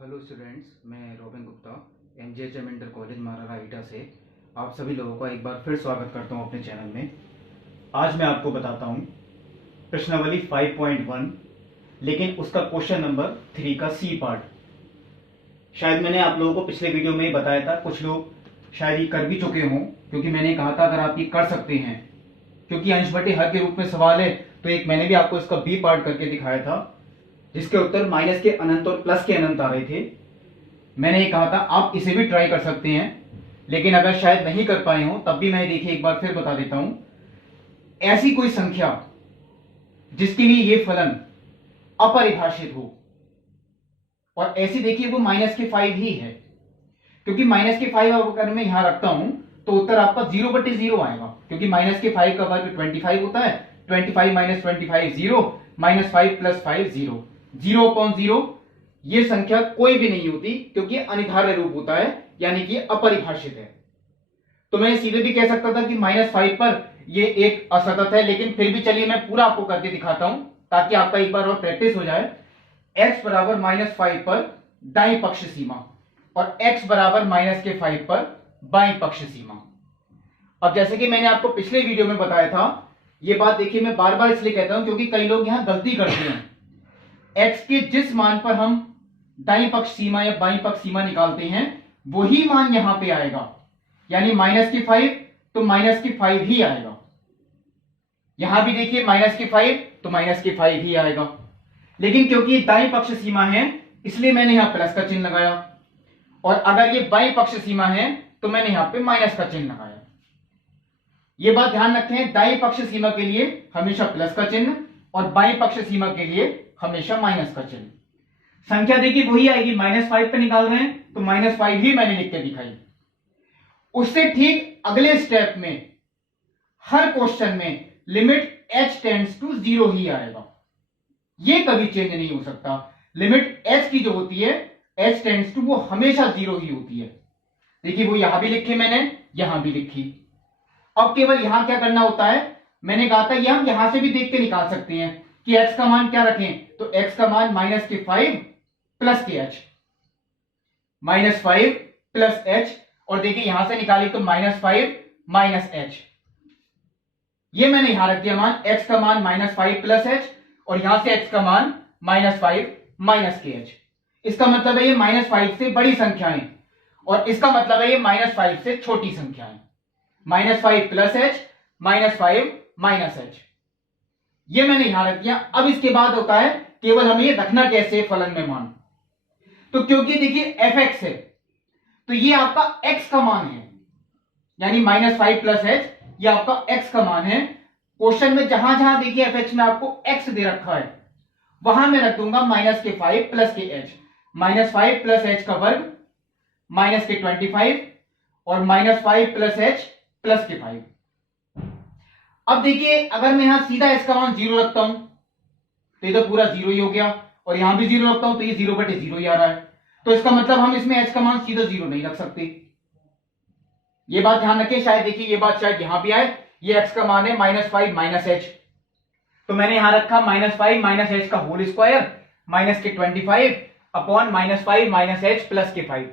Hello students, मैं robin Gupta एमजीएचएम inter college मारारा ईटा से आप सभी लोगों का एक बार फिर स्वागत करता हूं अपने चैनल में। आज मैं आपको बताता हूं प्रश्नावली 5.1, लेकिन उसका क्वेश्चन नंबर 3 का सी पार्ट। शायद मैंने आप लोगों को पिछले वीडियो में बताया था, कुछ लोग शायद ये कर भी चुके हों, क्योंकि मैंने कहा था अगर आप ये कर सकते हैं, क्योंकि अंश बटे हर के रूप में सवाल है, तो एक मैंने भी आपको इसका बी पार्ट करके दिखाया था जिसके उत्तर माइनस के अनंत और प्लस के अनंत आ रहे थे। मैंने ये कहा था आप इसे भी ट्राई कर सकते हैं, लेकिन अगर शायद नहीं कर पाए हो तब भी मैं देखिए एक बार फिर बता देता हूं। ऐसी कोई संख्या जिसके लिए ये फलन अपरिभाषित हो, और ऐसी देखिए वो माइनस के 5 ही है, क्योंकि माइनस के 5 अगर मैं यहां रखता हूं तो उत्तर आपका 0/0 आएगा, क्योंकि माइनस के 5 का वर्ग 25 होता है। 25 माइनस 25 0, माइनस 5 प्लस 5 0, 0/0 ये संख्या कोई भी नहीं होती, क्योंकि अनिर्धार्य रूप होता है, यानी कि अपरिभाषित है। तो मैं सीधे भी कह सकता था कि -5 पर ये एक असतत है, लेकिन फिर भी चलिए मैं पूरा आपको करके दिखाता हूं ताकि आपका एक बार और प्रैक्टिस हो जाए। x बराबर -5 पर दाईं पक्ष सीमा और x बराबर -5 पर बाईं पक्ष सीमा। अब जैसे कि मैंने आपको पिछले वीडियो में बताया था, ये बात देखिए मैं बार बार इसलिए कहता हूं क्योंकि कई लोग यहां गलती करते हैं। x के जिस मान पर हम दाईं पक्ष सीमा या बाईं पक्ष सीमा निकालते हैं वही मान यहां पे आएगा, यानी -5 तो -5 ही आएगा। यहां भी देखिए -5 तो -5 ही आएगा, लेकिन क्योंकि दाईं पक्ष सीमा है इसलिए मैंने यहां प्लस का चिन्ह लगाया, और अगर ये बाईं पक्ष सीमा है तो मैंने यहां पे माइनस का चिन्ह लगाया। ये बात ध्यान रखें, दाईं पक्ष सीमा के लिए हमेशा प्लस का चिन्ह और बाईं पक्ष सीमा के लिए हमेशा माइनस का चिन्ह। संख्या देखिए वही आएगी, -5 पे निकाल रहे हैं तो -5 ही मैंने लिख के दिखाई। उससे ठीक अगले स्टेप में हर क्वेश्चन में लिमिट h टेंड्स टू 0 ही आएगा, ये कभी चेंज नहीं हो सकता। लिमिट h की जो होती है h टेंड्स टू, वो हमेशा 0 ही होती है। देखिए वो यहां भी लिखी मैंने, यहां भी लिखी। अब केवल यहां क्या करना होता है, मैंने कहा था ये हम यहां से भी देख के निकाल सकते हैं कि x का मान क्या रखें, तो x का मान -5 प्लस के h, -5 प्लस h, और देखिए यहां से निकाली तो -5 माइनस h। ये मैंने यहां रख दिया मान, x का मान -5 प्लस h, और यहां से x का मान -5 माइनस के h। इसका मतलब है ये -5 से बड़ी संख्याएं, और इसका मतलब है ये -5 से छोटी संख्याएं। -5 प्लस h, -5 माइनस h, ये मैंने यहां रख दिया। अब इसके बाद होता है केवल हमें ये रखना कैसे फलन में मान, तो क्योंकि देखिए fx है तो ये आपका x का मान है, यानी -5 प्लस h ये आपका x का मान है। क्वेश्चन में जहां जहां देखिए fx में आपको x दे रखा है वहां मैं रख दूंगा -5 प्लस के h, -5 प्लस h का वर्ग -25 और -5 प्लस h प्लस के 5। अब देखिए अगर मैं यहां सीधा h का मान 0 रखता हूं तो ये तो पूरा 0 ही हो गया, और यहां भी 0 रखता हूं तो ये 0/0 ही आ रहा है। तो इसका मतलब हम इसमें h का मान सीधा 0 नहीं रख सकते। ये बात ध्यान रखें, शायद देखिए ये बात शायद यहां भी आए, ये x का मान है -5 माइनस h, तो मैंने यहां रखा -5 माइनस h का whole square -25 upon -5 minus h plus के 5।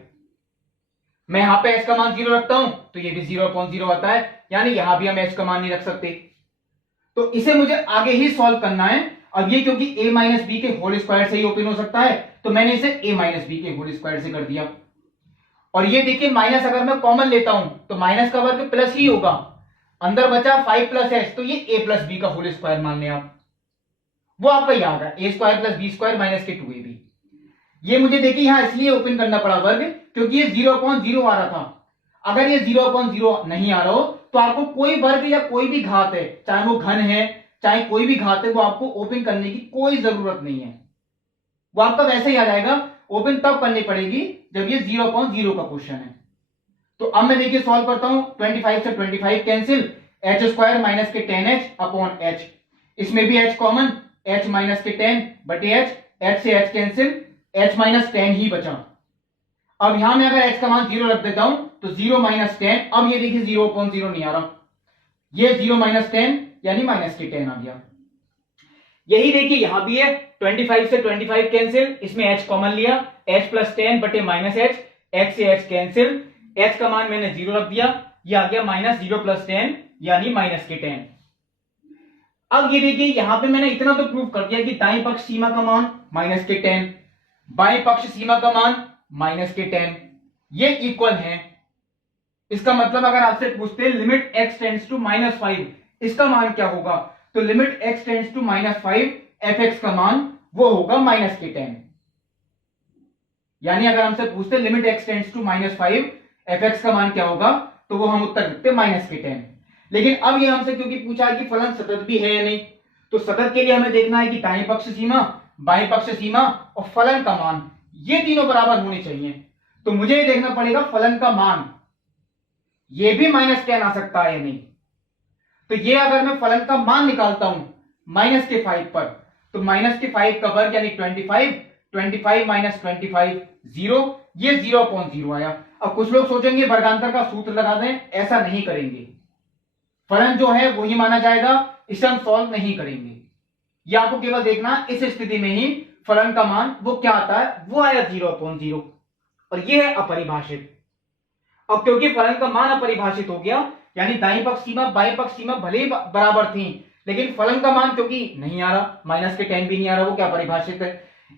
मैं यहां पे h का मान 0 रखता हूं तो ये भी 0/0 आता है, यानी यहां भी हम h का मान नहीं रख सकते। तो इसे मुझे आगे ही सॉल्व करना है। अब ये क्योंकि a माइनस बी के होल स्क्वायर से ही ओपन हो सकता है, तो मैंने इसे a माइनस बी के होल स्क्वायर से कर दिया। और ये देखिए माइनस अगर मैं कॉमन लेता हूं तो माइनस का वर्ग प्लस ही होगा, अंदर बचा 5 प्लस h, तो ये a प्लस बी का होल स्क्वायर मान लें आप, वो आपका याद है a square plus B square minus के 2ab। ये मुझे देखिए यहां इसलिए ओपन करना पड़ा वर्ग क्योंकि ये 0/0 आ रहा था। अगर ये 0/0 नहीं आ रहा हो तो आपको कोई वर्ग या कोई भी घात है, चाहे वो घन है चाहे कोई भी घात है, वो आपको ओपन करने की कोई जरूरत नहीं है, वो आपका वैसे ही आ जाएगा। ओपन तब करनी पड़ेगी जब ये 0/0 का क्वेश्चन है। तो अब मैं देखिए सॉल्व करता हूं, 25 से 25 कैंसिल, h स्क्वायर माइनस के 10h अपॉन h, इसमें भी h कॉमन, h माइनस के 10 बटे h से h कैंसिल, h माइनस 10 ही बचा। अब यहां मैं अगर h का मान 0 रख देता हूं तो 0 माइनस 10, अब ये देखिए 0/0 नहीं आ रहा, ये 0 माइनस 10 यानी माइनस के 10 आ गया। यही देखिए यहां भी है, 25 से 25 कैंसिल, इसमें h कॉमन लिया, h प्लस 10 बटे माइनस एच, x से h कैंसिल, h का मान मैंने 0 रख दिया, ये आ गया माइनस 0 प्लस 10 यानी माइनस के 10। अब ये देखिए यहां पे मैंने इतना तो प्रूव कर दिया कि दाईं पक्ष सीमा का मान माइनस के 10, बाएं पक्ष सीमा का मान माइनस के 10, ये इक्वल है। इसका मतलब अगर आपसे पूछते हैं लिमिट x टेंड्स टू -5 इसका मान क्या होगा, तो limit x tends to -5 fx का मान वो होगा माइनस के 10। यानी अगर हमसे पूछते limit x tends to -5 fx का मान क्या होगा, तो वो हम उत्तर लिखते माइनस के 10। लेकिन अब ये हमसे क्योंकि पूछा है कि फलन सतत भी है या नहीं, तो सतत के लिए हमें देखना है कि दाईं पक्ष सीमा, बाएं पक्ष सीमा और फलन का मान ये तीनों बराबर होने चाहिए। तो मुझे ये देखना पड़ेगा फलन का मान ये भी -10 आ सकता है या नहीं। तो ये अगर मैं फलन का मान निकालता हूं -5 पर, तो -5 का वर्ग यानी 25 माइनस 25 0, ये 0.0 आया। अब कुछ लोग सोचेंगे वर्गांतर का सूत्र लगा दें, ऐसा नहीं करेंगे, फलन जो है वही माना जाएगा, इसे हम सॉल्व नहीं करेंगे। ये आपको केवल देखना इस स्थिति में ही फलन का मान वो क्या आता है, वो आया 0.0 और ये है अपरिभाषित। अब क्योंकि फलन का मान अपरिभाषित हो गया, यानी दाईं पक्ष सीमा बाएं पक्ष सीमा भले ही बराबर थी, लेकिन फलन का मान क्योंकि नहीं आ रहा, माइनस के 10 भी नहीं आ रहा, वो क्या परिभाषित है।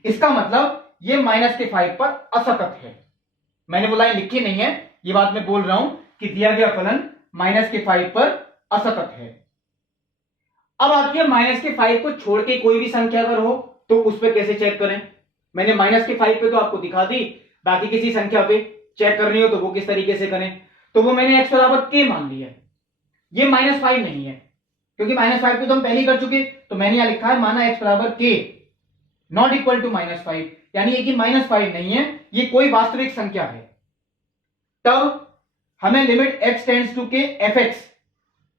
इसका मतलब ये -5 पर असतत है। मैंने वो लाइन लिखी नहीं है, ये बात मैं बोल रहा हूं कि दिया गया फलन -5 पर असतत है। अब आती है -5 को छोड़ के कोई भी संख्या अगर हो तो उस पर कैसे चेक करें। मैंने -5 पे तो आपको दिखा दी, बाकी किसी संख्या पे चेक करनी हो तो वो किस तरीके से करें। तो वो मैंने x बराबर k मान लिया, ये -5 नहीं है क्योंकि -5 पे तो हम पहले ही कर चुके, तो मैंने यहां लिखा है माना x बराबर k नॉट इक्वल टू -5, यानी ये कि -5 नहीं है, ये कोई वास्तविक संख्या है। तब हमें limit x tends to k fx,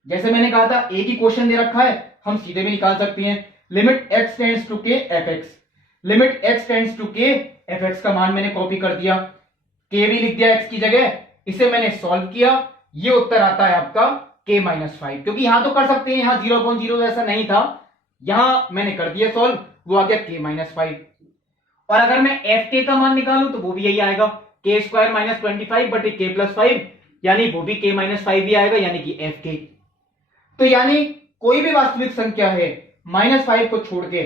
जैसे मैंने कहा था एक ही क्वेश्चन दे रखा है, हम सीधे भी निकाल सकते हैं। Limit x tends to k fx, limit x tends to k fx का मान मैंने कॉपी कर दिया, k भी लिख दिया x की जगह, इसे मैंने सॉल्व किया, ये उत्तर आता है आपका k-5। क्योंकि यहां तो कर सकते हैं, यहां 0.0 ऐसा नहीं था, यहां मैंने कर दिया सॉल्व, वो आ गया k-5। और अगर मैं fk का मान निकालूं तो वो भी यही आएगा, k स्क्वायर माइनस 25 बटे k प्लस 5, यानी वो भी k-5 भी आएगा, यानी कि fk। तो यानी कोई भी वास्तविक संख्या है -5 को छोड़ के,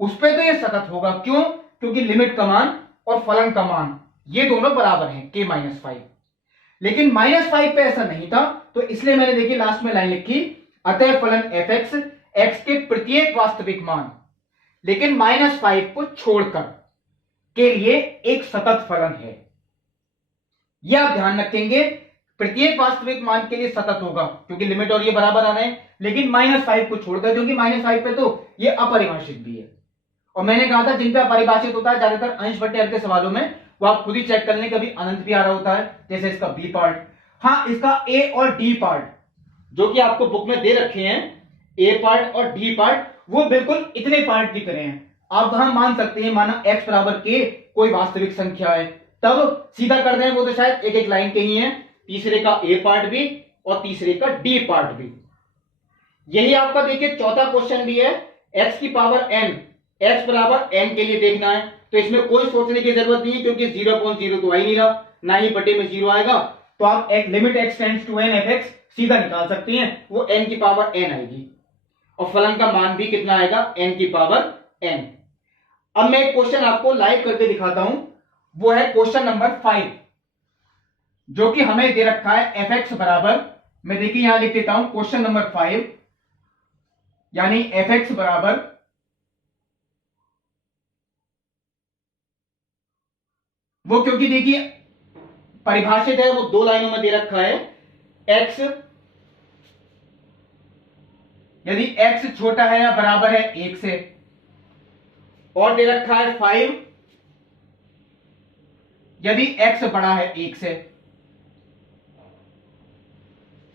उस पर तो ये सतत होगा। क्यों? क्योंकि लिमिट का मान और फलन का मान ये दोनों बराबर हैं k-5। लेकिन -5 पे ऐसा नहीं था, तो इसलिए मैंने देखिए लास्ट में लाइन लिखी, अतः फलन fx x के प्रत्येक वास्तविक मान लेकिन -5 को छोड़कर के लिए एक सतत फलन है। यह आप ध्यान रखेंगे, प्रत्येक वास्तविक मान के लिए सतत होगा क्योंकि लिमिट और ये बराबर आ रहे हैं, लेकिन -5 को छोड़कर, क्योंकि -5 पे तो ये अपरिभाषित भी है। और मैंने कहा था जिन पे अपरिभाषित होता है ज्यादातर अंश बटे हर के सवालों में, वो आप खुद ही चेक कर लें, कभी अनंत भी आ रहा होता है, जैसे इसका बी पार्ट। हाँ, इसका ए और डी पार्ट जो कि आपको बुक में दे रखे हैं, ए पार्ट और डी पार्ट, वो बिल्कुल इतने पार्ट दिख रहे हैं। अब हम मान सकते हैं माना x बराबर k कोई वास्तविक संख्या है, तब सीधा कर दें, वो तो शायद एक एक लाइन के ही है, तीसरे का ए पार्ट भी और तीसरे का डी पार्ट भी। यही आपका देखिए चौथा क्वेश्चन भी है, x की पावर n, x बराबर n के लिए देखना है, तो इसमें कोई सोचने की जरूरत नहीं है क्योंकि 0.0 तो आ ही नहीं रहा, ना ही बटे में 0 आएगा, तो आप एक limit x tends to n fx सीधा निकाल सकते हैं, वो n की पावर n आएगी और फलन का मान भी कितना आएगा, n की पावर n। अब मैं एक क्वेश्चन आपको लाइव करके दिखाता हूं, वो है क्वेश्चन नंबर 5, जो कि हमें दे रखा है fx बराबर, मैं देखिए यहां लिख देता हूं क्वेश्चन नंबर 5, यानी fx बराबर वो, क्योंकि देखिए परिभाषित है, वो दो लाइनों में दे रखा है, x यदि x छोटा है या बराबर है 1 से, और दे रखा है 5 यदि x बड़ा है 1 से।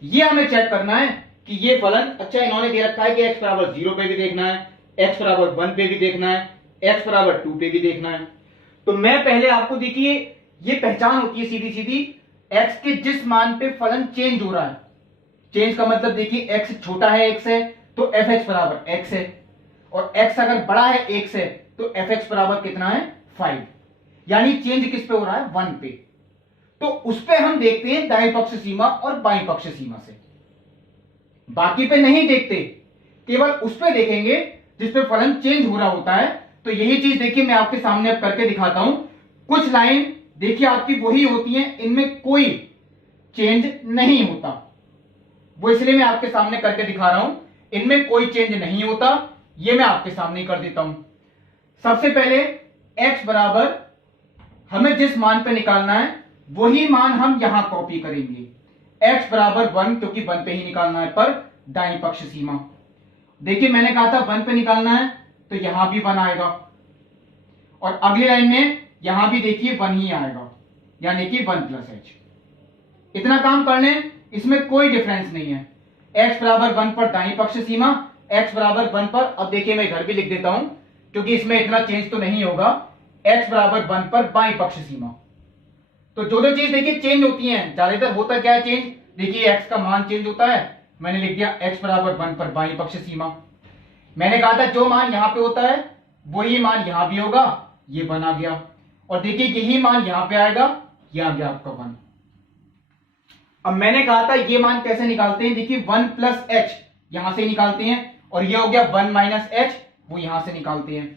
ये हमें चेक करना है कि ये फलन, अच्छा इन्होंने दे रखा है कि x बराबर 0 पे भी देखना है, x बराबर 1 पे भी देखना है, x बराबर 2 पे भी देखना है। तो मैं पहले आपको देखिए, ये पहचान होती है सीधी सीधी, x के जिस मान पे फलन चेंज हो रहा है, चेंज का मतलब देखिए x छोटा है 1 से तो fx बराबर x है, और x अगर बड़ा है 1 से तो fx बराबर कितना है 5, यानी चेंज किस पे हो रहा है 1 पे। तो उस पे हम देखते हैं दाएं पक्ष सीमा और बाएं पक्ष सीमा से, बाकी पे नहीं देखते, केवल उस पे देखेंगे जिस पे फलन चेंज हो रहा होता है। तो यही चीज देखिए मैं आपके सामने अब करके दिखाता हूं। कुछ लाइन देखिए आपकी वही होती है, इनमें कोई चेंज नहीं होता, वो इसलिए मैं आपके सामने करके दिखा रहा हूं, इनमें कोई चेंज नहीं होता, ये मैं आपके सामने कर देता हूं। सबसे पहले x बराबर हमें जिस मान पे निकालना है वही मान हम यहां कॉपी करेंगे। x बराबर 1, क्योंकि 1 पे ही निकालना है, पर दाईं पक्ष सीमा। देखिए मैंने कहा था 1 पे निकालना है, तो यहां भी 1 आएगा, और अगली लाइन में यहां भी देखिए 1 ही आएगा, यानी कि 1 प्लस h। इतना काम कर लें, इसमें कोई डिफरेंस नहीं है। x बराबर 1 पर दाईं पक्ष सीमा, x बराबर 1 पर, अब देखिए मैं इधर भी लिख देता हूं क्योंकि इसमें इतना चेंज तो नहीं होगा, x बराबर 1 पर बाईं पक्ष सीमा। तो जो जो चीज देखिए चेंज होती है, ज्यादातर होता क्या है चेंज, देखिए x का मान चेंज होता है, मैंने लिख दिया x बराबर 1 पर बाईं पक्ष सीमा। मैंने कहा था जो मान यहां पे होता है वही मान यहां भी होगा, ये 1 आ गया, और देखिए यही मान यहां पे आएगा, ये आ गया आपका 1। अब मैंने कहा था ये मान कैसे निकालते हैं, देखिए 1 प्लस h यहां से निकालते हैं, और ये हो गया 1 माइनस h, वो यहां से निकालते हैं।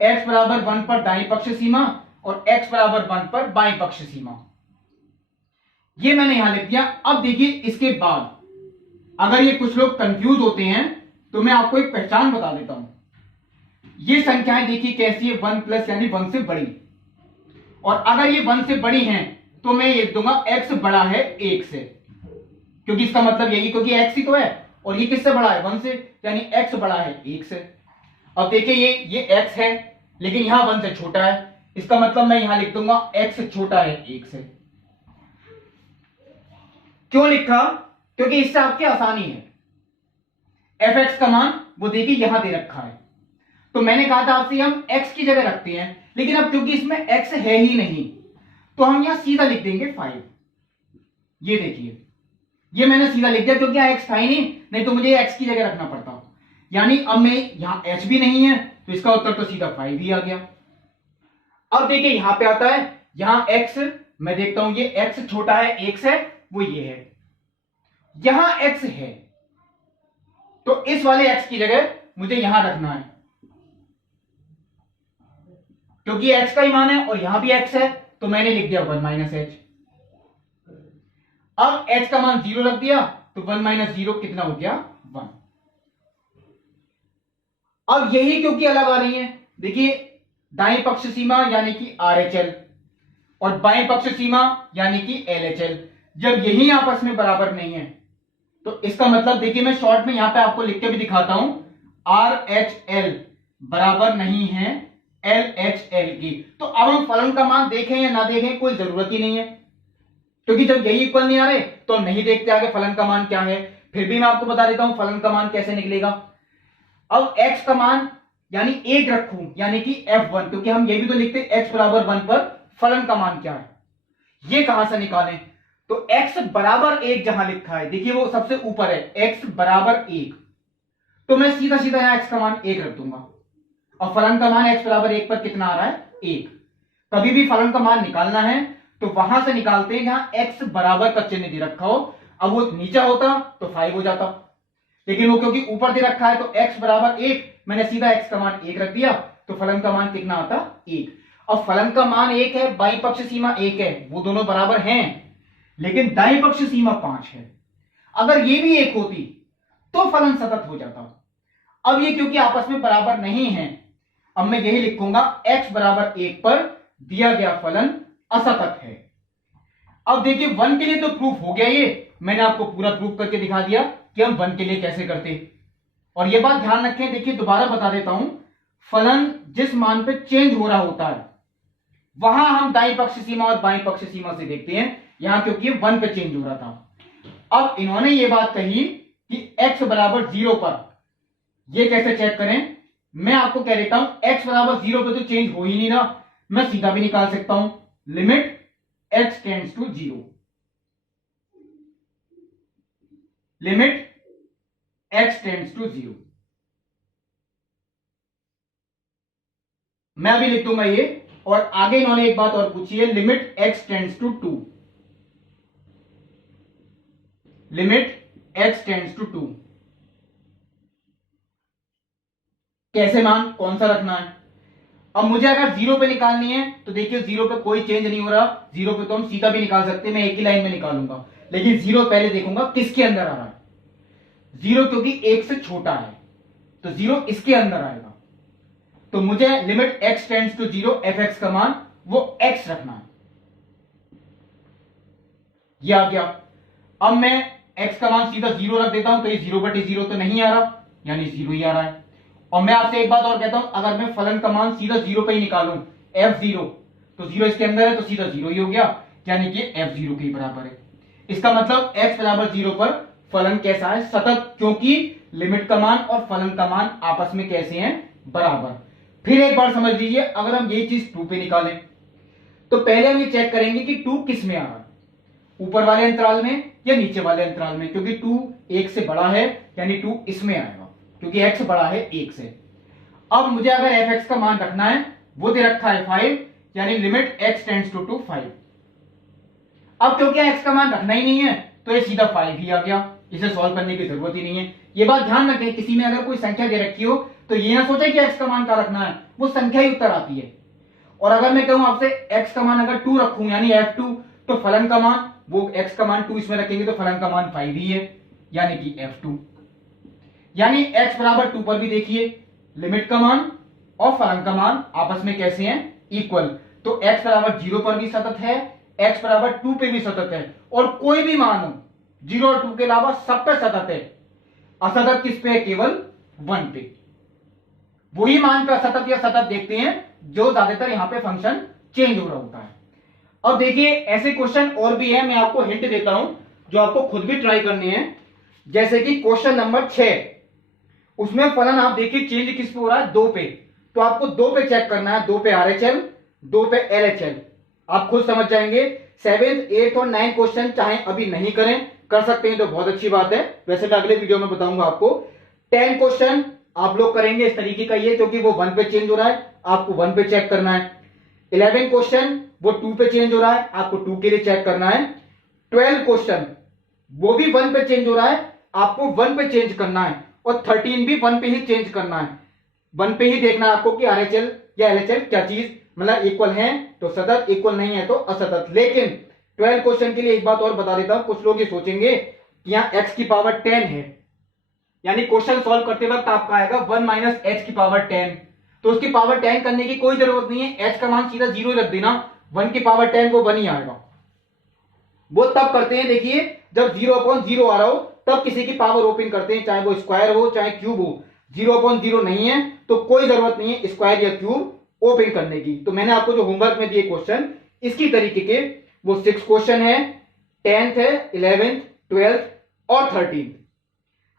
x बराबर 1 पर दाईं पक्ष सीमा और x बराबर 1 पर बाईं पक्ष सीमा, ये मैंने यहां लिख दिया। अब देखिए इसके बाद अगर ये कुछ लोग कंफ्यूज होते हैं तो मैं आपको एक पहचान बता देता हूं। ये संख्याएं देखिए कैसी है, 1 प्लस यानी 1 से बड़ी, और अगर ये 1 से बड़ी हैं तो मैं ये दूंगा x बड़ा है 1 से, क्योंकि इसका मतलब यही, क्योंकि x ही तो है, और ये किससे बड़ा है 1 से, यानी x बड़ा है 1 से। अब देखिए ये x है, लेकिन यहां 1 से छोटा है, इसका मतलब मैं यहां लिख दूंगा x छोटा है 1 से। क्यों लिखा, क्योंकि इससे आपकी आसानी है। fx का मान वो देखिए यहां दे रखा है, तो मैंने कहा था आपसे हम x की जगह रखते हैं, लेकिन अब क्योंकि इसमें x है ही नहीं तो हम यहां सीधा लिख देंगे 5। ये देखिए ये मैंने सीधा लिख दिया क्योंकि यहां x था ही नहीं तो मुझे x की जगह रखना पड़ता, यानी अब मैं यहां h भी नहीं है तो इसका उत्तर तो सीधा 5 ही आ गया। अब देखिए यहां पे आता है, यहां x मैं देखता हूं, ये x छोटा है 1 से, वो ये है, यहां x है, तो इस वाले x की जगह मुझे यहां रखना है, क्योंकि x का ही मान है और यहां भी x है, तो मैंने लिख दिया 1 माइनस h। अब h का मान 0 रख दिया, तो 1 माइनस 0 कितना हो गया 1। अब यही क्योंकि अलग आ रही है, देखिए दाईं पक्ष सीमा यानी कि RHL और बाएं पक्ष सीमा यानी कि LHL, जब यही आपस में बराबर नहीं है तो इसका मतलब देखिए मैं शॉर्ट में यहां पे आपको लिख के भी दिखाता हूं, RHL बराबर नहीं है LHL की। तो अब हम फलन का मान देखें या ना देखें कोई जरूरत ही नहीं है, क्योंकि जब यही इक्वल नहीं आ रहे तो हम नहीं देखते आगे फलन का मान क्या है। फिर भी मैं आपको बता देता हूं फलन का मान कैसे निकलेगा। अब x का मान यानी 1 रखूं, यानी कि f1, क्योंकि हम ये भी तो लिखते x बराबर 1 पर फलन का मान क्या है, ये कहां से निकालें, तो x बराबर 1 जहां लिखा है देखिए वो सबसे ऊपर है, x बराबर 1, तो मैं सीधा सीधा यहां x का मान 1 रख दूंगा, और फलन का मान x बराबर 1 पर कितना आ रहा है 1। कभी भी फलन का मान निकालना है तो वहां से निकालते हैं जहां x बराबर का चिन्ह दे रखा हो। अब वो नीचा होता तो 5 हो जाता, लेकिन वो क्योंकि ऊपर दे रखा है तो x बराबर 1, मैंने सीधा x का मान 1 रख दिया, तो फलन का मान कितना आता 1। अब फलन का मान 1 है, बाईं पक्ष सीमा 1 है, वो दोनों बराबर हैं, लेकिन दाईं पक्ष सीमा 5 है। अगर ये भी 1 होती तो फलन सतत हो जाता। अब ये क्योंकि आपस में बराबर नहीं है, अब मैं यही लिखूंगा x बराबर 1 पर दिया गया फलन असतत है। अब देखिए 1 के लिए तो प्रूफ हो गया, ये मैंने आपको पूरा प्रूफ करके दिखा दिया कि हम 1 के लिए कैसे करते। और ये बात ध्यान रखें, देखिए दोबारा बता देता हूं, फलन जिस मान पे चेंज हो रहा होता है वहां हम दाईं पक्ष सीमा और बाईं पक्ष सीमा से देखते हैं, यहां क्योंकि 1 पे चेंज हो रहा था। अब इन्होंने ये बात कही कि x बराबर 0 पर ये कैसे चेक करें, मैं आपको कह देता हूं x बराबर 0 पे तो चेंज हो ही नहीं रहा, मैं सीधा भी निकाल सकता हूं, limit x tends to 0, limit x tends to 0। मैं अभी लिख दूंगा ये, और आगे इन्होंने एक बात और पूछी है, limit x tends to 2, limit x tends to 2, कैसे मान कौन सा रखना है। अब मुझे अगर 0 पे निकालनी है तो देखिए 0 पे कोई चेंज नहीं हो रहा, 0 पे तो हम सीधा भी निकाल सकते हैं, मैं एक ही लाइन में निकालूंगा, लेकिन 0 पहले देखूंगा किसके अंदर आ रहा है। 0 क्योंकि 1 से छोटा है तो 0 इसके अंदर आएगा, तो मुझे limit x tends to 0 fx का मान वो x रखना है, ये आ गया। अब मैं x का मान सीधा 0 रख देता हूं तो ये 0/0 तो नहीं आ रहा, यानी 0 ही आ रहा है। और मैं आपसे एक बात और कहता हूं, अगर मैं फलन का मान सीधा 0 पे ही निकालूं f0, तो 0 इसके अंदर है तो सीधा 0 ही हो गया, यानी कि f0 के बराबर है। इसका मतलब x बराबर 0 पर फलन कैसा है, सतत, क्योंकि लिमिट का मान और फलन का मान आपस में कैसे हैं, बराबर। फिर एक बार समझ लीजिए, अगर हम ये चीज 2 पे निकालें तो पहले हम ये चेक करेंगे कि 2 किस में आ रहा है, ऊपर वाले अंतराल में या नीचे वाले अंतराल में, क्योंकि 2 1 से बड़ा है यानी 2 इसमें आएगा, क्योंकि x बड़ा है 1 से। अब मुझे अगर fx का मान रखना है, वो दे रखा है 5, यानी लिमिट x टेंड्स टू 5। अब क्योंकि x का मान रखना ही नहीं है तो ये सीधा 5 ही आ गया, इसे सॉल्व करने की जरूरत ही नहीं है। ये बात ध्यान रखें, किसी में अगर कोई संख्या दे रखी हो तो ये ना सोचे कि x का मान क्या रखना है, वो संख्या ही उत्तर आती है। और अगर मैं कहूं आपसे x का मान अगर 2 रखूं यानी f2, तो फलन का मान, वो x का मान 2 इसमें रखेंगे तो फलन का मान 5 ही है, यानी कि f2। यानी x बराबर 2 पर भी देखिए लिमिट का मान और फलन का मान आपस में कैसे हैं, इक्वल। तो x बराबर 0 पर भी सतत है, x बराबर 2 पे भी सतत है, और कोई भी मान हो 0 और 2 के अलावा सब पे सतत है। असतत किस पे है, केवल 1 पे। वही मान पे असतत या सतत देखते हैं जो ज्यादातर यहां पे फंक्शन चेंज हो रहा होता है। अब देखिए ऐसे क्वेश्चन और भी है, मैं आपको हिंट देता हूं जो आपको खुद भी ट्राई करनी है। जैसे कि क्वेश्चन नंबर 6, उसमें फलन आप देखिए चेंज किस पे हो रहा है, 2 पे, तो आपको 2 पे चेक करना है, 2 पे RHL, 2 पे LHL, आप खुद समझ जाएंगे। 7th 8th और 9th क्वेश्चन चाहे अभी नहीं करें, कर सकते हैं तो बहुत अच्छी बात है, वैसे मैं अगले वीडियो में बताऊंगा आपको। 10 क्वेश्चन आप लोग करेंगे इस तरीके का, ये क्योंकि वो 1 पे चेंज हो रहा है, आपको 1 पे चेक करना है। 11 क्वेश्चन वो 2 पे चेंज हो रहा है, आपको 2 के लिए चेक करना है। 12 क्वेश्चन वो भी 1 पे चेंज हो रहा है, आपको 1 पे चेंज करना है। और 13 भी 1 पे ही चेंज करना है, 1 पे ही देखना है आपको कि RHL या LHL क्या चीज, मतलब इक्वल है तो सतत, इक्वल नहीं है तो असतत। लेकिन 12 क्वेश्चन के लिए एक बात और बता देता हूं, कुछ लोग ये सोचेंगे कि यहां x की पावर 10 है, यानी क्वेश्चन सॉल्व करते वक्त आपका आएगा 1 माइनस h की पावर 10, तो उसकी पावर 10 करने की कोई जरूरत नहीं है, h का मान सीधा 0 रख देना, 1 की पावर 10 वो 1 ही आएगा। वो तब करते हैं देखिए जब 0/0 आ रहा हो, तब किसी की पावर ओपन करते हैं, चाहे वो स्क्वायर हो चाहे क्यूब हो। 0/0 नहीं है तो कोई जरूरत नहीं है स्क्वायर या क्यूब ओपन करने की। तो मैंने आपको जो होमवर्क में दिए क्वेश्चन इसकी तरीके के वो 6 क्वेश्चन है, 10th है, 11th, 12th और 13th।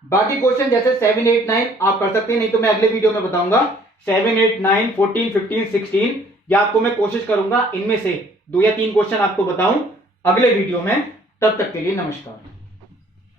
बाकी क्वेश्चन जैसे 7 8 9 आप कर सकते हैं, नहीं तो मैं अगले वीडियो में बताऊंगा 7 8 9 14 15 16, या आपको मैं कोशिश करूंगा इनमें से 2 या 3 क्वेश्चन आपको बताऊं अगले वीडियो में। तब तक के लिए नमस्कार।